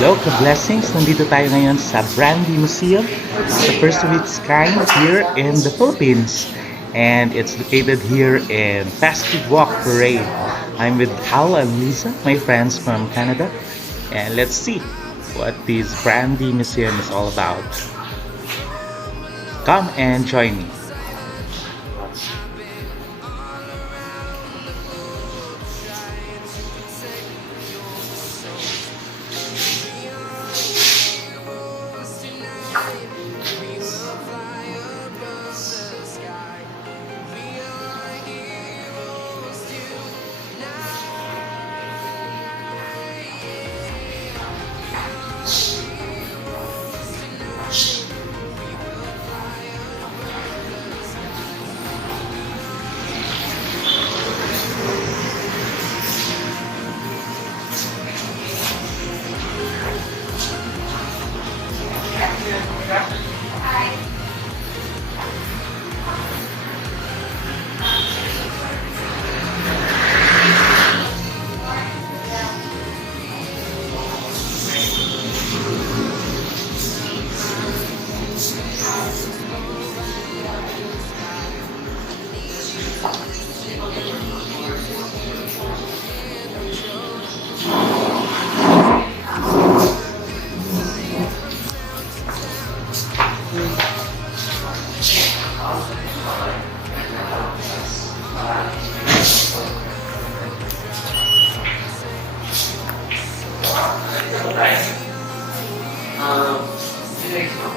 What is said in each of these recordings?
Hello, ka-blessings! Nandito tayo ngayon sa Brandy Museum. It's the first of its kind here in the Philippines. And it's located here in Festive Walk Parade. I'm with Hal and Lisa, my friends from Canada. And let's see what this Brandy Museum is all about. Come and join me.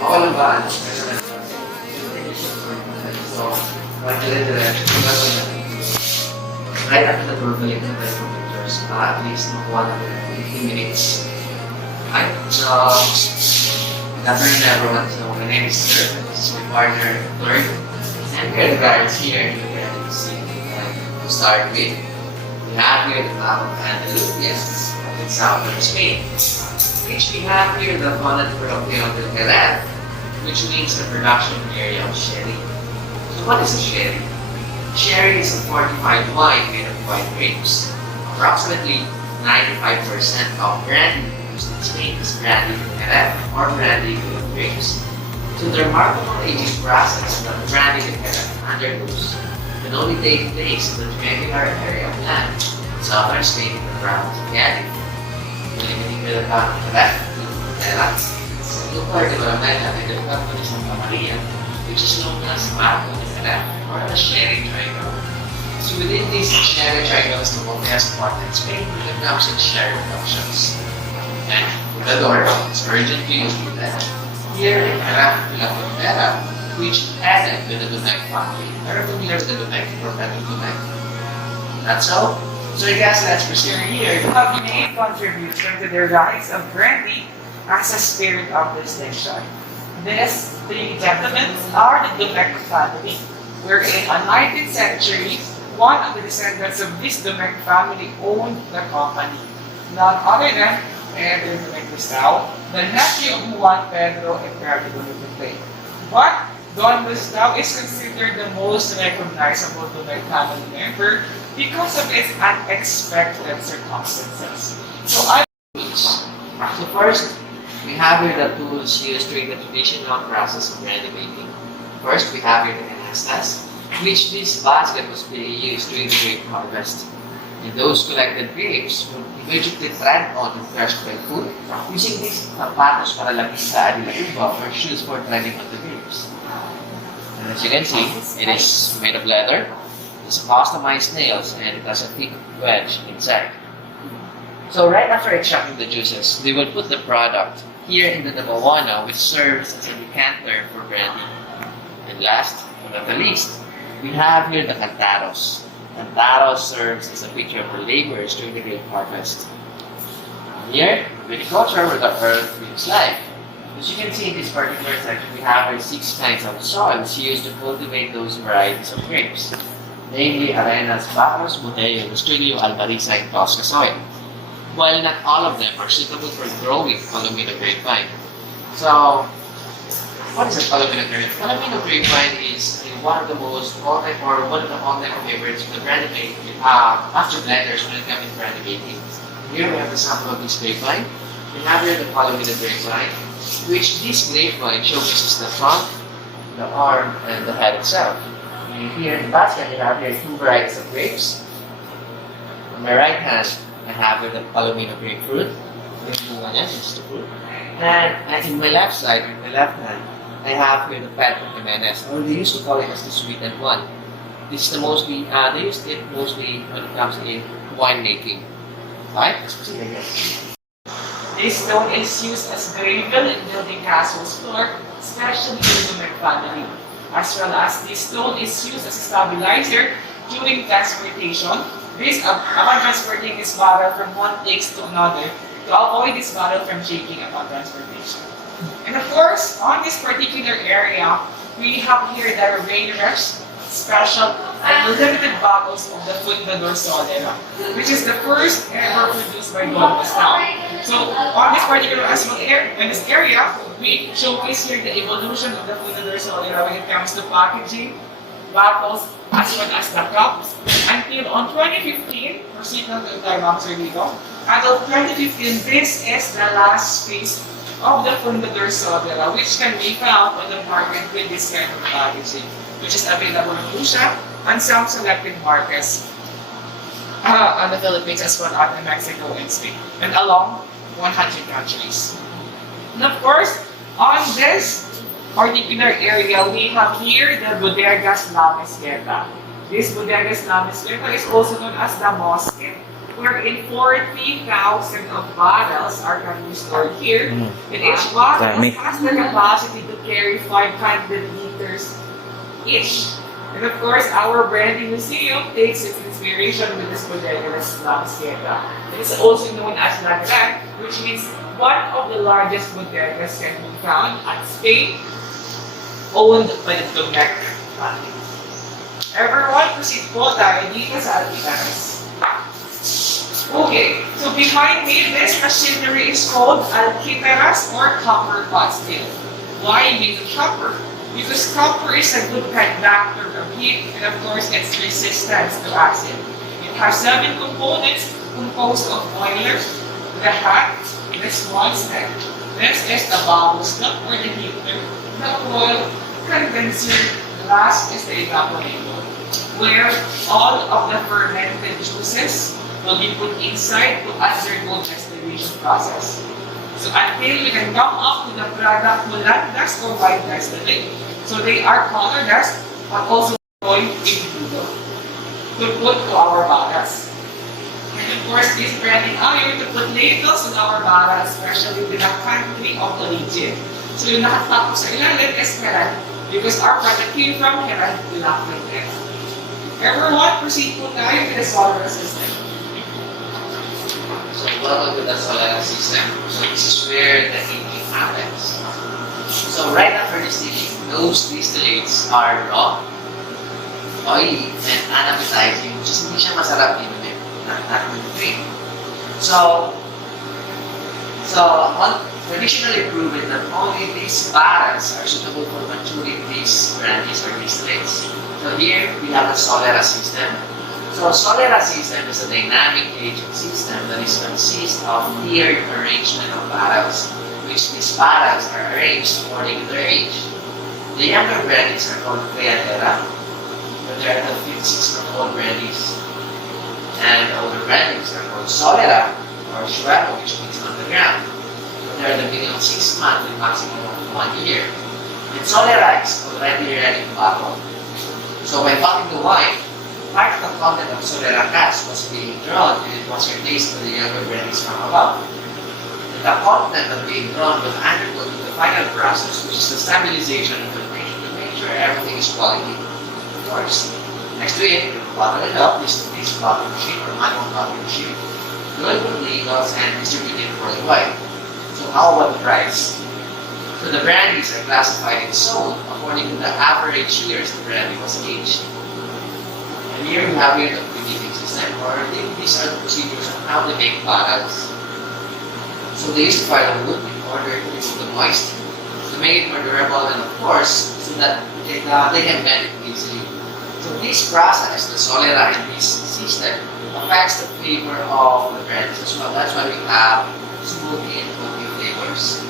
Bawal ba? So, right after the verbally na tayo pictures, at least makuha na 15 minutes. Right? So, good afternoon everyone. So, my name is Sir. This is my partner, Lord. And we are the guards here in the Brandy Museum. To start with, we have here the map of Andalusias in southern Spain, which we have here the Bonnet Parochial del Jerez, which means the production area of sherry. So what is a sherry? Sherry is a fortified wine made of white grapes. Approximately 95% of brandy used in Spain is brandy del Jerez or brandy with grapes. So the remarkable aging process that brandy del Jerez undergoes can only take place in the triangular area of land in southern Spain around Cadiz. Pinipinigil ka ng Jerez, yung part of the Meta ay developed by Santa Maria, which is known as Marco de Jerez or the Sherry Triangle. So within these Sherry Triangles, the most important Spain when it comes to sherry productions. And the door is urgently located here in Jerez, which headed to the Domecq family. Very familiar with the Domecq or Pedro Domecq. That's all. So I guess let's proceed here. Have made contribution to the rise of brandy as a spirit of distinction. These three gentlemen are the Domecq family, wherein on 19th century, one of the descendants of this Domecq family owned the company. None other than Pedro Domecq Gustavo, the nephew of Juan Pedro and Pedro Domecq. But Don Gustavo is considered the most recognizable Domecq family member because of its unexpected circumstances. So first, we have here the tools used during the traditional process of brandy making. First, we have here the canastas, which this basket was being used during the grape harvest. And those collected grapes would immediately tread on and crushed by foot using these zapatos para lapisa de la uva or shoes for treading on the grapes. And as you can see, it is made of leather, it's customized nails, and it has a thick wedge inside. So right after extracting the juices, they will put the product here in the dabawana, which serves as a decanter for brandy. And last but not the least, we have here the cantaros. Cantaros serves as a picture of the laborers during the grape harvest. Here, viticulture where the earth brings life. As you can see in this particular section, we have here 6 kinds of soils used to cultivate those varieties of grapes, namely Arenas, Barros, Buteyo, Rastrillo, Albariza, and Tosca soil. While not all of them are suitable for growing Palomino grapevine. So, what is a Palomino grapevine? Palomino grapevine is one of the most all-time or one of the all-time favorites of the brandy making, after blenders when it comes to brandy making. Here we have the sample of this grapevine. We have here the polymetal grapevine, which this grapevine showcases the trunk, the arm, and the head itself. And here in the basket, we have here two varieties of grapes. On my right hand, I have here the palomino grapefruit. Yung bunga niya, this is the fruit. And in my left side, in my left hand, I have here the Pedro Jimenez, or they used to call it as the sweetened one. This is the mostly, they use it mostly when it comes in wine making. Right? Let's proceed again. This stone is used as gravel in building castles floor, especially in the Mech family. As well as this stone is used as a stabilizer during transportation. Upon transporting this barrel from one place to another to avoid this barrel from shaking upon transportation. And of course, on this particular area, we have here the rainers, special and limited bottles of the Fundador Solera, which is the first ever produced by Don Bastao. So on this particular in this area, we showcase here the evolution of the Fundador Solera when it comes to packaging, bottles, as well as the cups. Until on 2015, proceed lang tayo mga sir dito. Until 2015, this is the last phase of the Fundador Solera, which can be found on the market with this kind of packaging, which is available in Asia and some selected markets on the Philippines as well as in Mexico and Spain, and along 100 countries. And of course, on this particular area, we have here the Bodegas La Mesquita. This Bodegas La Mesquita is also known as the mosque, wherein 40,000 of bottles are currently stored here. And each bottle has the capacity to carry 500 liters each. And of course, our Brandy Museum takes its inspiration with this Bodegas La Mesquita. It is also known as La Gran, which means one of the largest bodegas can be found at Spain, owned by the Domecq family. Everyone, proceed po tayo dito sa Alquitas. Okay, so behind me, this machinery is called alquileras or copper pot still. Why made of copper? Because copper is a good conductor of heat and of course its resistance to acid. It has 7 components composed of boiler, the hat, the small stack. This is the bubble stop or the heater, the coil, condenser, last is the evaporator, where all of the fermented juices will be put inside to undergo distillation process. So until we can come up to the product mulat dust or white distillate. So they are color dust, but also going into to put to our bottles. And of course, this branding iron to put labels on our bottles, especially with the country of origin. So yung nakatapos sa ilalim is Heran, because our product came from Heran, Ilocos. Everyone, proceed po tayo to the solar system. So welcome to the solar system. So this is where the heating happens. So right after distillation, those distillates are raw, oily, and unappetizing, which is hindi siya masarap inumin, not drink. So traditionally proven that only these barrels are suitable for maturing these brandies or distillates. So here we have the Solera system. So Solera system is a dynamic aging system that is consists of tiered arrangement of barrels, which these barrels are arranged according to their age. The younger brandies are called Criadera, but they are the 56-month-old brandies. And the older brandies are called Solera or Shueco, which means underground. They are the minimum 6 months and maximum of 1 year. And Solera is already ready to bottle. So by bottling the wine, part of the content of Solera cask was being drawn and it was replaced by the younger brandies from above. And the content of being drawn will undergo to the final process, which is the stabilization and filtration to make sure everything is quality. Of course, next to it, bottle it up is this bottle machine or manual bottle machine. Good with labels and distributed worldwide. So how about the price? So the brandies are classified and sold according to the average years the brandy was aged. And here we have here the pre-heating system, or these are the procedures on how they make bottles. So they use to fire the wood in order to remove the moist, to make it more durable, and of course, so that they can bend it easily. So this process, the Solera in this system, affects the flavor of the brandies as well. That's why we have smoky and funky flavors.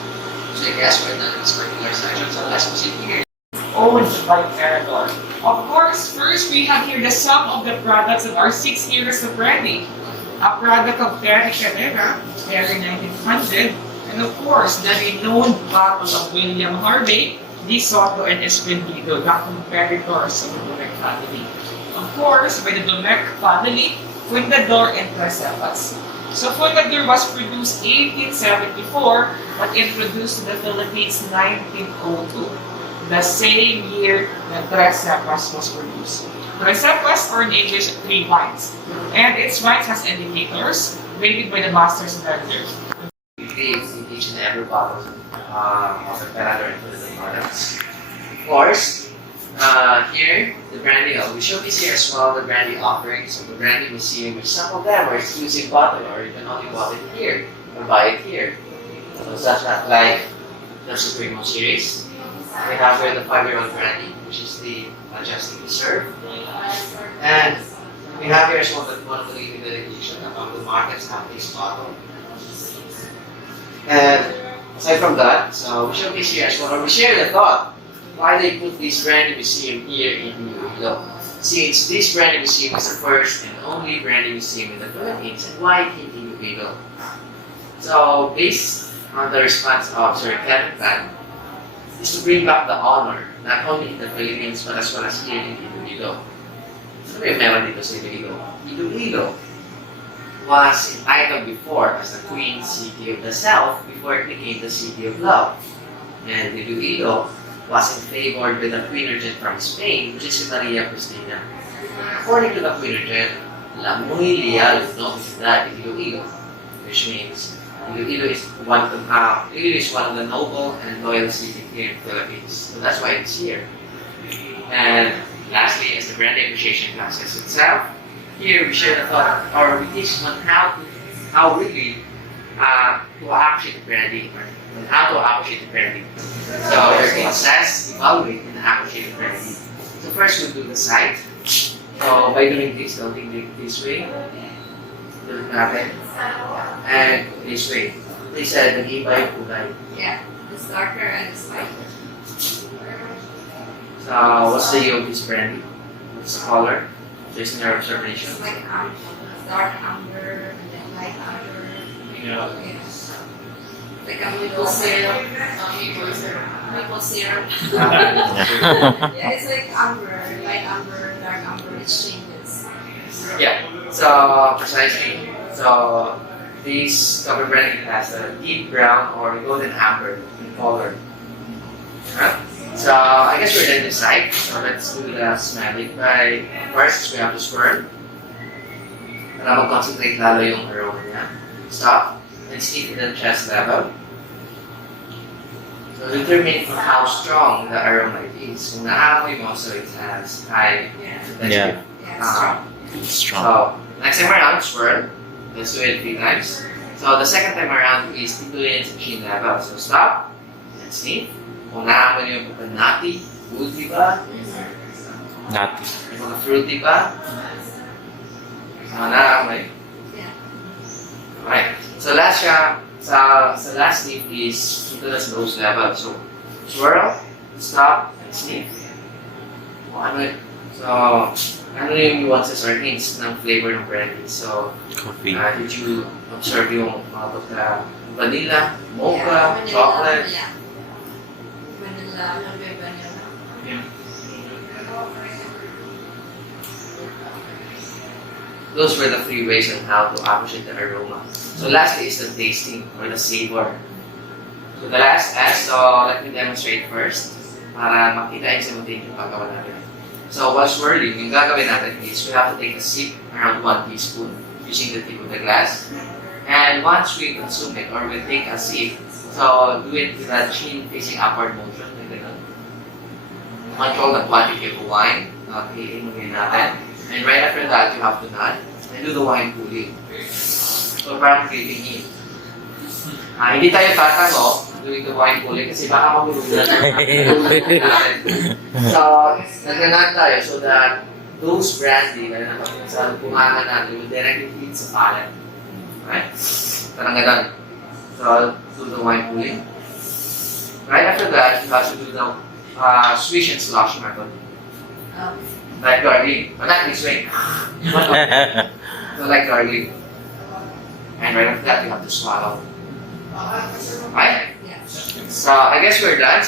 So I guess we're done with this particular section, so let's proceed here. Owned by Parador. Of course, first we have here the sum of the products of our 6 years of Brandy. A product of Perry Carrera, Perry 1900, and of course, the renowned bottle of William Harvey, De Soto and Escondido, the competitors of the Domecq family. Of course, by the Domecq family, Fundador and Reservas. So Fundador was produced 1874, but introduced to the Philippines 1902, the same year that Tres Cepas was produced. Tres Cepas, or in English, 3 wines, and its wines has indicators rated by the master's blender. Ingredients in each and every bottle of the Parador included products. Of course, here, the Brandy, we showcase here as well the Brandy offerings of the Brandy Museum, which some of them are exclusive bottle, or you can only bought it here, or buy it here. So such as like the Supremo series. We have here the 5-year-old Brandy, which is the Majestic Reserve. And we have here as well one of the limited edition of the markets have this bottle. And aside from that, so we showcase here as well, or we share the thought why they put this Brandy Museum here in Iloilo. Since this Brandy Museum is the first and only Brandy Museum in the Philippines, and why it came to Iloilo. So based on the response of Sir Kevin Pan, is to bring back the honor, not only in the Philippines, but as well as here in Iloilo. So may meron dito sa Iloilo. Iloilo was entitled before as the Queen City of the South before it became the City of Love. And Iloilo was favored with the Queen Regent from Spain, which is Maria Cristina. According to the Queen Regent, la muy leal nobilidad de Iloilo, which means Iloilo is one of the noble and loyal cities here in the Philippines. So that's why it's here. And lastly, as the Brandy appreciation process itself, here we share the thought, or we teach on how really to appreciate the Brandy, and how to appreciate the Brandy. So it says evaluate and appreciate the Brandy. So first we'll do the sight. So by doing this, don't think this way. Do it natin. And this way. They said nag-iba yung kulay. Yeah, it's darker and it's lighter. So what's the yield of this Brandy? What's the color? Based on your observation. It's like dark amber and then light amber. Yeah. Yes. Like a maple syrup. Maple syrup. Yeah, it's like amber, light amber, dark amber, it changes. Yeah. So precisely. So this cover Brandy has a deep brown or golden amber in color. Right? So I guess we're done this side. So let's do the smelling. By first we have to swirl. Para mag-concentrate lalo yung aroma niya. Stop. And sniff to the chest level. So determine how strong the aroma is. Kung naamoy mo, so it has high Yeah. Yeah, strong. Strong. So next time around, swirl. Let's do it 3 times. So the second time around is dito yun sa chin level. So stop and sniff. Kung naamoy niyo yung nutty, woody ba? Not. Yung mga fruity ba? So naamoy. Yeah. Alright. So last siya, sa last sniff is dito na sa nose level. So swirl, stop, and sniff. Kung ano yun. So ano yung nuances or hints ng flavor ng brandy. So Coffee. did you observe yung mga pagka vanilla, mocha, Yeah, vanilla, chocolate? Yeah. Vanilla, maybe vanilla. Those were the 3 ways on how to appreciate the aroma. So lastly is the tasting or the savor. So the last S, so let me demonstrate first para makita yung simultaneous yung paggawa natin. So while swirling, yung gagawin natin is we have to take a sip around 1 teaspoon using the tip of the glass. And once we consume it or we take a sip, so do it with a chin facing upward motion. Like ganun. Control the quantity of wine. Okay, inumin natin. And right after that, you have to nod and do the wine cooling. So parang creeping in. Hindi tayo tatango doing the wine cooling kasi baka mahulugan natin. So, nag-nod tayo so that those brandy na sa bungangan natin will directly feed sa palate. Right? Parang ganun. do the wine cooling. Right after that, you have to do the swish and slosh method. Um, Like gargling, but not this way. So like gargling. And right after that, you have to swallow. Right? yeah. So I guess we're done.